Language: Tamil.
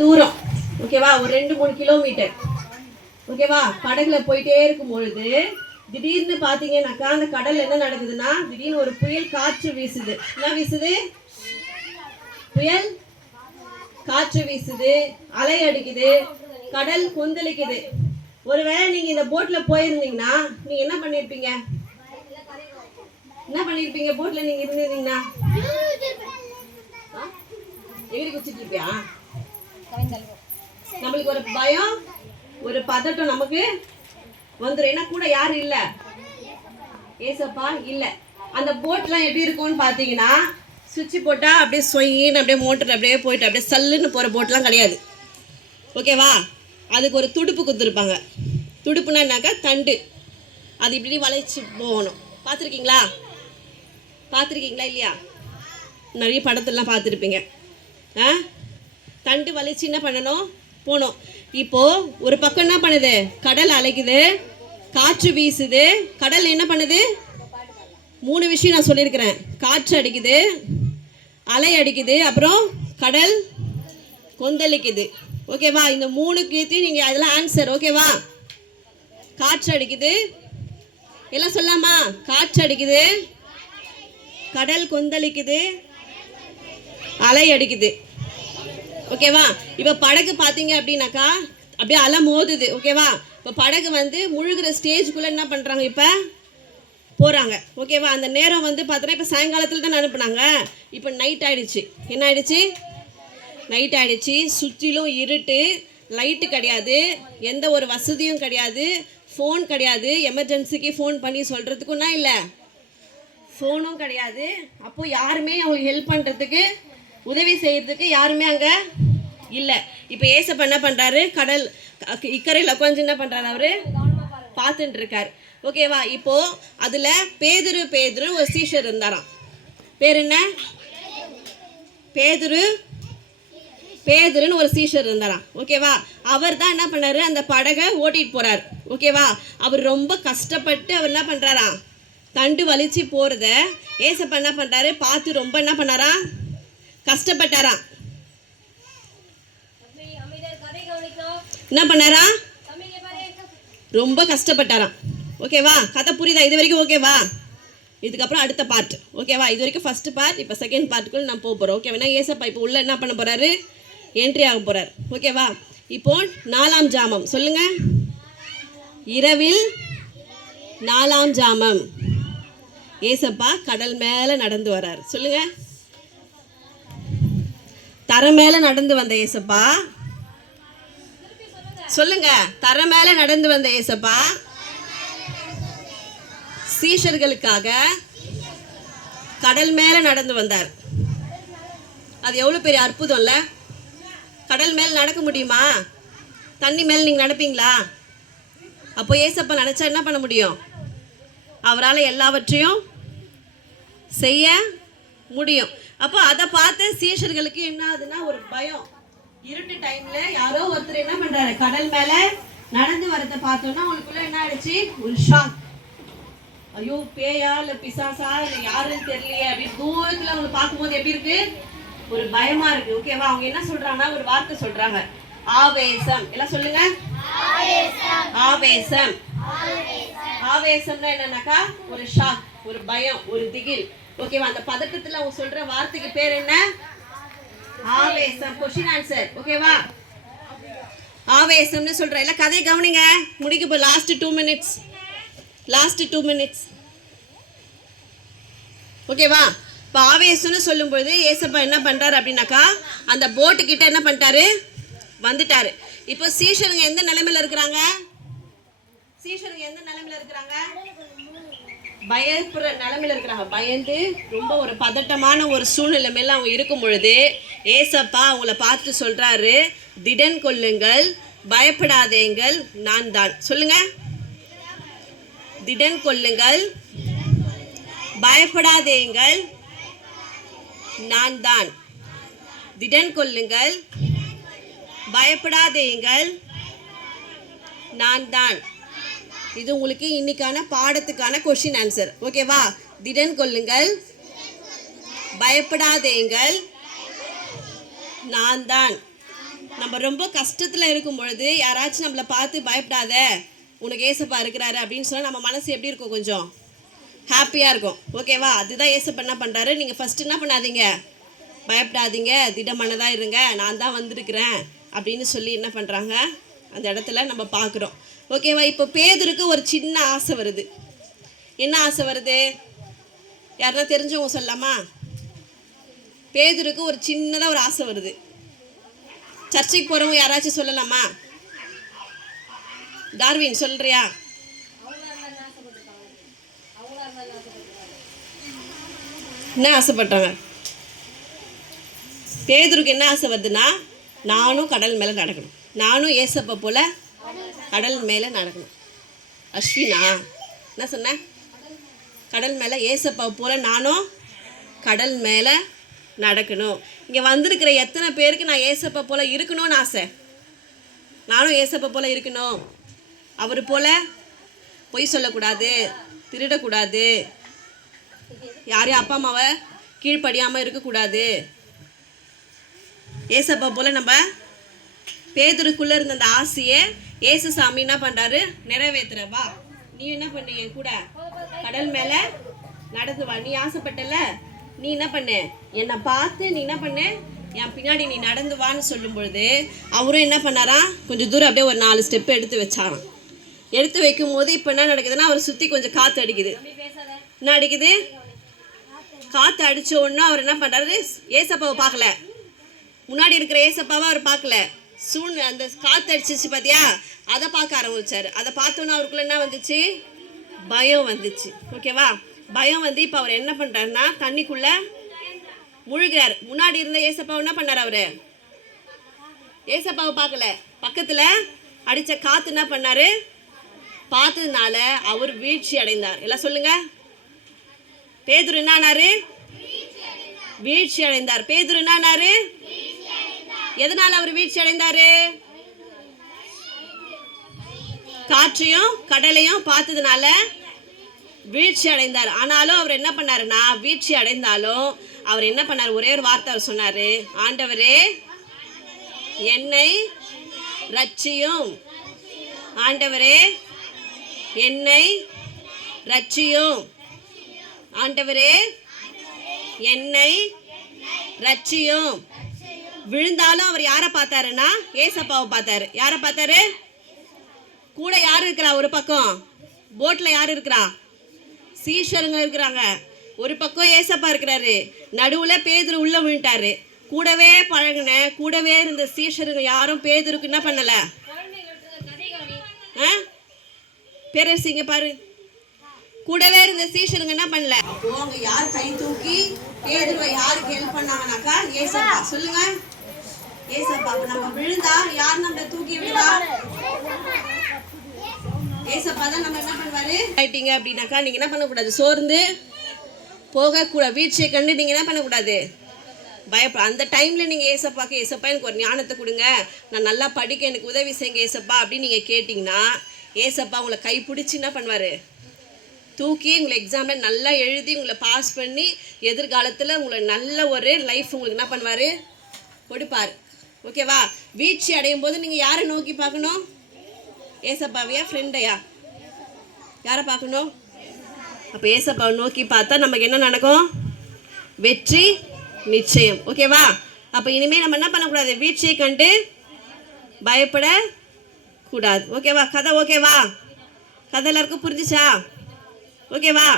தூரம். ஓகேவா? ஒரு 2-3 கிலோமீட்டர். ஓகேவா? படகுல போயிட்டே இருக்கும் பொழுது திடீர்னு பார்த்தீங்கன்னாக்கா அந்த கடல் என்ன நடக்குதுன்னா திடீர்னு ஒரு புயல் காற்று வீசுது. என்ன வீசுது? புயல் காற்று வீசுது, அலை அடிக்குது, கடல் கொந்தளிக்குது. ஒருவேளை நீங்க இந்த போட்ல போயிருந்தீங்கன்னா நீங்க என்ன பண்ணிருப்பீங்க? என்ன பண்ணிருப்பீங்க? போட்ல நீங்க இருந்திருந்தீங்கன்னா எகிரி குச்சிட்டு இருப்பியா? நம்மளுக்கு ஒரு பயம், ஒரு பதட்டம் நமக்கு வந்துடும். ஏன்னா கூட யாரும் இல்லை, ஏசப்பா இல்லை. அந்த போட்லாம் எப்படி இருக்கும்னு பார்த்தீங்கன்னா சுவிட்ச் போட்டால் அப்படியே சொயின்னு அப்படியே மோட்டர் அப்படியே போயிட்டு அப்படியே சல்லுன்னு போகிற போட்லாம் கிடையாது. ஓகேவா? அதுக்கு ஒரு துடுப்பு கொடுத்துருப்பாங்க. துடுப்புனாக்கா தண்டு, அது இப்படி வளைச்சி போகணும். பார்த்துருக்கீங்களா? பார்த்துருக்கீங்களா இல்லையா? நிறைய படத்துலலாம் பார்த்துருப்பீங்க. தண்டு வளைச்சி என்ன பண்ணணும்? போகணும். இப்போது ஒரு பக்கம் என்ன பண்ணுது? கடல் அலைக்குது, காற்று வீசுது. கடல் என்ன பண்ணுது? 3 விஷயம் நான் சொல்லியிருக்கிறேன். காற்று அடிக்குது, அலை அடிக்குது, அப்புறம் கடல் கொந்தளிக்குது. ஓகேவா? இந்த 3க்கு நீங்கள் அதெல்லாம் ஆன்சர். ஓகேவா? காற்று அடிக்குது, எல்லாம் சொல்லாமா? காற்று அடிக்குது, கடல் கொந்தளிக்குது, அலை அடிக்குது. ஓகேவா? இப்போ படகு பார்த்தீங்க அப்படின்னாக்கா அப்படியே அலை மோதுது. ஓகேவா? இப்போ படகு முழுகிற ஸ்டேஜுக்குள்ளே என்ன பண்ணுறாங்க? இப்போ போகிறாங்க. ஓகேவா? அந்த நேரம் பார்த்தோன்னா இப்போ சாயங்காலத்தில் தான் அனுப்புனாங்க. இப்போ நைட் ஆகிடுச்சு. என்ன ஆகிடுச்சு? நைட் ஆகிடுச்சு. சுற்றிலும் இருட்டு, லைட்டு கிடையாது, எந்த ஒரு வசதியும் கிடையாது, ஃபோன் கிடையாது, எமர்ஜென்சிக்கு ஃபோன் பண்ணி சொல்கிறதுக்குன்னா இல்லை, ஃபோனும் கிடையாது. அப்போது யாருமே அவங்களுக்கு ஹெல்ப் பண்ணுறதுக்கு, உதவி செய்கிறதுக்கு யாருமே அங்கே இல்லை. இப்போ ஏசப்பா என்ன பண்ணுறாரு? கடல் இக்கரையில் உட்காந்து என்ன பண்ணுறாரு? அவர் பார்த்துட்டு இருக்கார். ஓகேவா? இப்போது அதில் பேதுரு ஒரு சீஷர் இருந்தாராம். பேர் என்ன? பேதுருன்னு ஒரு சீஷர் இருந்தாராம். ஓகேவா? அவர் தான் என்ன பண்ணாரு? அந்த படகை ஓட்டிகிட்டு போகிறார். ஓகேவா? அவர் ரொம்ப கஷ்டப்பட்டு அவர் என்ன பண்ணுறாராம்? தண்டு வலிச்சு போகிறத ஏசப்பா என்ன பண்ணுறாரு? பார்த்து ரொம்ப என்ன பண்ணாராம்? கஷ்டப்பட்டாராம். என்ன பண்ணாரா? ரொம்ப கஷ்டப்பட்டாராம். ஓகேவா? கதை புரியுதா இது வரைக்கும்? ஓகேவா? இதுக்கப்புறம் அடுத்த பார்ட். ஓகேவா? இது வரைக்கும் ஃபர்ஸ்ட் பார்ட். இப்போ செகண்ட் பார்ட்டுக்குள்ள நான் போக போகிறோம். ஓகேவா? ஏசப்பா இப்போ உள்ள என்ன பண்ண போகிறாரு? என்ட்ரி ஆக போகிறார். ஓகேவா? இப்போ 4ஆம் ஜாமம் சொல்லுங்க. இரவில் 4ஆம் ஜாமம் ஏசப்பா கடல் மேலே நடந்து வர்றார். சொல்லுங்க. தரை மேலே நடந்து வந்த ஏசப்பா. சொல்லுங்க. தரை மேலே நடந்து வந்த ஏசப்பா சீஷர்களுக்காக கடல் மேலே நடந்து வந்தார். அது எவ்வளோ பெரிய அற்புதம் இல்லை? கடல் மேலே நடக்க முடியுமா? தண்ணி மேலே நீங்கள் நடப்பீங்களா? அப்போ ஏசப்பா நினச்சா என்ன பண்ண முடியும்? அவரால் எல்லாவற்றையும் செய்ய முடியும். அப்போ அதை பார்த்து சீஷர்களுக்கு என்ன ஆகுதுன்னா ஒரு பயம். இருட்டு டைம்ல யாரோ ஒருத்தர் என்ன பண்றாரு? கடல் மேல நடந்து வரதை பார்த்தோன்னா அவங்களுக்குள்ள என்ன ஆயிடுச்சு? ஒரு ஷாக். ஐயோ, பேயா இல்ல பிசாசா இல்ல யாருன்னு தெரியலையே அப்படின்னு தூரத்துல அவங்க பார்க்கும்போது எப்படி இருக்கு? ஒரு பயமா இருக்கு. ஓகேவா? அவங்க என்ன சொல்றாங்கன்னா ஒரு வார்த்தை சொல்றாங்க, ஆவேசம். எல்லாம் சொல்லுங்க. ஆவேசம். ஆவேசம்னா என்னன்னாக்கா ஒரு ஷாக், ஒரு பயம், ஒரு திகில். ஓகேவா? அந்த பதட்டத்துல அவங்க சொல்ற வார்த்தைக்கு பேர் என்ன? ஆவேசம். Question answer. ஓகேவா? ஆவேசம்னு சொல்ற. எல்லாம் கதையை கவனிங்க. முடிக்க போய் லாஸ்ட் 2 மினிட்ஸ். ஓகேவா? இப்போ ஆவேசம்னு சொல்லும்பொழுது ஏசப்பா என்ன பண்றாரு அப்படின்னாக்கா அந்த போட்டு கிட்ட என்ன பண்ணிட்டாரு? வந்துட்டாரு. இப்போ சீஷருங்க எந்த நிலைமையில இருக்கிறாங்க? பயப்படுற நிலைமையில இருக்கிறாங்க. பயந்து ரொம்ப ஒரு பதட்டமான ஒரு சூழ்நிலை மேல அவங்க இருக்கும் பொழுது ஏசப்பா அவங்கள பார்த்து சொல்றாரு, திடன் கொள்ளுங்கள், பயப்படாதேங்கள், நான் தான். சொல்லுங்க. திடன் கொள்ளுங்கள், பயப்படாதேங்கள், நான் தான். திடன் கொள்ளுங்கள், பயப்படாதேங்கள், நான் தான். இது உங்களுக்கு இன்னைக்கான பாடத்துக்கான கொஸ்டின் ஆன்சர். ஓகேவா? திடன் கொள்ளுங்கள், பயப்படாதேங்கள், நான் தான். நம்ம நம்ம ரொம்ப கஷ்டத்தில் இருக்கும் பொழுது யாராச்சும் நம்மளை பார்த்து பயப்படாத உனக்கு ஏசப்பா இருக்கிறாரு அப்படின்னு சொன்னால் நம்ம மனசு எப்படி இருக்கும்? கொஞ்சம் ஹாப்பியாக இருக்கும். ஓகேவா? அதுதான் ஏசப்பா என்ன பண்ணுறாரு, நீங்கள் ஃபஸ்ட்டு என்ன பண்ணாதீங்க, பயப்படாதீங்க, திடமனதாக இருங்க, நான் தான் வந்திருக்கிறேன் அப்படின்னு சொல்லி என்ன பண்ணுறாங்க அந்த இடத்துல நம்ம பார்க்குறோம். ஓகேவா? இப்போ பேதுருக்கு ஒரு சின்ன ஆசை வருது. என்ன ஆசை வருது? யாருன்னா தெரிஞ்சவங்க சொல்லலாமா? பேதுருக்கு ஒரு சின்னதாக ஒரு ஆசை வருது. சர்ச்சைக்கு போகிறவங்க யாராச்சும் சொல்லலாமா? டார்வின் சொல்றியா? என்ன ஆசைப்பட்டாங்க? பேதுருக்கு என்ன ஆசை வருதுன்னா, நானும் கடல் மேலே நடக்கணும், நானும் ஏசப்பா போல் கடல் மேலே நடக்கணும். அஸ்வினா என்ன சொன்ன? கடல் மேலே ஏசப்பா போல் நானும் கடல் மேலே நடக்கணும். இங்கே வந்திருக்கிற எத்தனை பேருக்கு நான் ஏசப்பா போல் இருக்கணும்னு ஆசை? நானும் ஏசப்பா போல் இருக்கணும், அவர் போல் பொய் சொல்லக்கூடாது, திருடக்கூடாது, யாரையும் அப்பா அம்மாவை கீழ்ப்படியாமல் இருக்கக்கூடாது. ஏசப்பா போல் நம்ம பேதுருக்குள்ளே இருந்த அந்த ஆசையை ஏசு சாமி என்ன பண்ணுறாரு, நிறைவேற்றுறவா நீ என்ன பண்ணு, என் கூட கடல் மேலே நடந்து வா. நீ ஆசைப்பட்டல, நீ என்ன பண்ணு, என்னை பார்த்து நீ என்ன பண்ணு, என் பின்னாடி நீ நடந்து வான்னு சொல்லும் பொழுது அவரும் என்ன பண்ணாராம், கொஞ்சம் தூரம் அப்படியே ஒரு 4 ஸ்டெப்பு எடுத்து வச்சாராம். எடுத்து வைக்கும் போது இப்போ என்ன நடக்குதுன்னா, அவரை சுற்றி கொஞ்சம் காற்று அடிக்குது. என்ன அடிக்குது? காற்று அடித்த உடனே அவர் என்ன பண்ணுறாரு, ஏசப்பாவை பார்க்கல, முன்னாடி இருக்கிற ஏசப்பாவை அவர் பார்க்கல, அந்த காற்று அடிச்சிச்சு பார்த்தியா, அதை பார்க்க ஆரம்பிச்சார். அதை பார்த்தோன்னா அவருக்குள்ள என்ன வந்துச்சு, பயம் வந்துச்சு. ஓகேவா? பயம் வந்து இப்போ அவர் என்ன பண்ணுறாருன்னா தண்ணிக்குள்ளே முழுகிறார். முன்னாடி இருந்த ஏசப்பாவை என்ன பண்ணார், அவர் ஏசப்பாவை பார்க்கல, பக்கத்தில் அடித்த காற்று என்ன பண்ணார், பார்த்ததுனால அவர் வீழ்ச்சி அடைந்தார். எல்லாம் சொல்லுங்க. பேதுரு என்னானாரு? வீழ்ச்சி அடைந்தார். பேதுரு என்னானாரு? எதனால அவர் வீழ்ச்சி அடைந்தாரு? காற்றையும் கடலையும் பார்த்ததுனால வீழ்ச்சி அடைந்தார். ஆனாலும் அவர் என்ன பண்ணாருன்னா, வீழ்ச்சி அடைந்தாலும் அவர் என்ன பண்ணார், ஒரே ஒரு வார்த்தை அவர் சொன்னாரு, ஆண்டவரே என்னை ரட்சியும், ஆண்டவரே என்னை ரட்சியும், ஆண்டவரே என்னை ரட்சியும். விழுந்தாலும் அவர் யாரை பார்த்தாருன்னா, ஏசப்பாவை பார்த்தாரு. யாரை பார்த்தாரு? கூட யார் இருக்கிறா? ஒரு பக்கம் போட்டில் யார் இருக்கிறா? சீஷருங்க இருக்கிறாங்க. ஒரு பக்கம் ஏசப்பா இருக்கிறாரு, நடுவில் பேதுரு உள்ளே விழுந்துட்டாரு. கூடவே பழகின கூடவே இருந்த சீஷருங்க யாரும் பேதுருக்கு என்ன பண்ணல? பேரரசிங்க பாரு, கூடவே இருந்த சீஷருங்க என்ன பண்ணல? அப்போ அவங்க யார் கை தூக்கி பேதுருவை யாருக்கு ஹெல்ப் பண்ணாங்கனாக்கா, ஏசப்பா. சொல்லுங்க, ஏசப்பா. அப்ப நம்ம விழுந்தா யார் நம்ம தூக்கி விடுவா? ஏசப்பா தான் நம்ம என்ன பண்ணுவாரு. ஆயிட்டீங்க அப்படின்னாக்கா நீங்க என்ன பண்ணக்கூடாது, சோர்ந்து போகக்கூடாது. வீழ்ச்சியை கண்டு நீங்க என்ன பண்ணக்கூடாது, பயப்பட. அந்த டைமில் நீங்கள் ஏசப்பாக்கு, ஏசப்பா எனக்கு ஒரு ஞானத்தை கொடுங்க, நான் நல்லா படிக்க எனக்கு உதவி செய்யுங்க ஏசப்பா அப்படின்னு நீங்கள் கேட்டிங்கன்னா, ஏசப்பா உங்களை கைப்பிடிச்சி என்ன பண்ணுவார், தூக்கி உங்களை எக்ஸாமில் நல்லா எழுதி உங்களை பாஸ் பண்ணி எதிர்காலத்தில் உங்களை நல்ல ஒரு லைஃப் உங்களுக்கு என்ன பண்ணுவார், கொடுப்பார். ஓகேவா? வீழ்ச்சி அடையும் போது நீங்கள் யாரை நோக்கி பார்க்கணும்? ஏசப்பாவையா, ஃப்ரெண்டையா? யாரை பார்க்கணும்? அப்போ ஏசப்பாவை நோக்கி பார்த்தா நமக்கு என்ன நடக்கும்? வெற்றி நிச்சயம். ஓகேவா? அப்போ இனிமேல் நம்ம என்ன பண்ணக்கூடாது, வீழ்ச்சியை கண்டு பயப்படக்கூடாது. ஓகேவா? கதை ஓகேவா? கதை எல்லாருக்கும் புரிஞ்சுச்சா? ஓகேவா?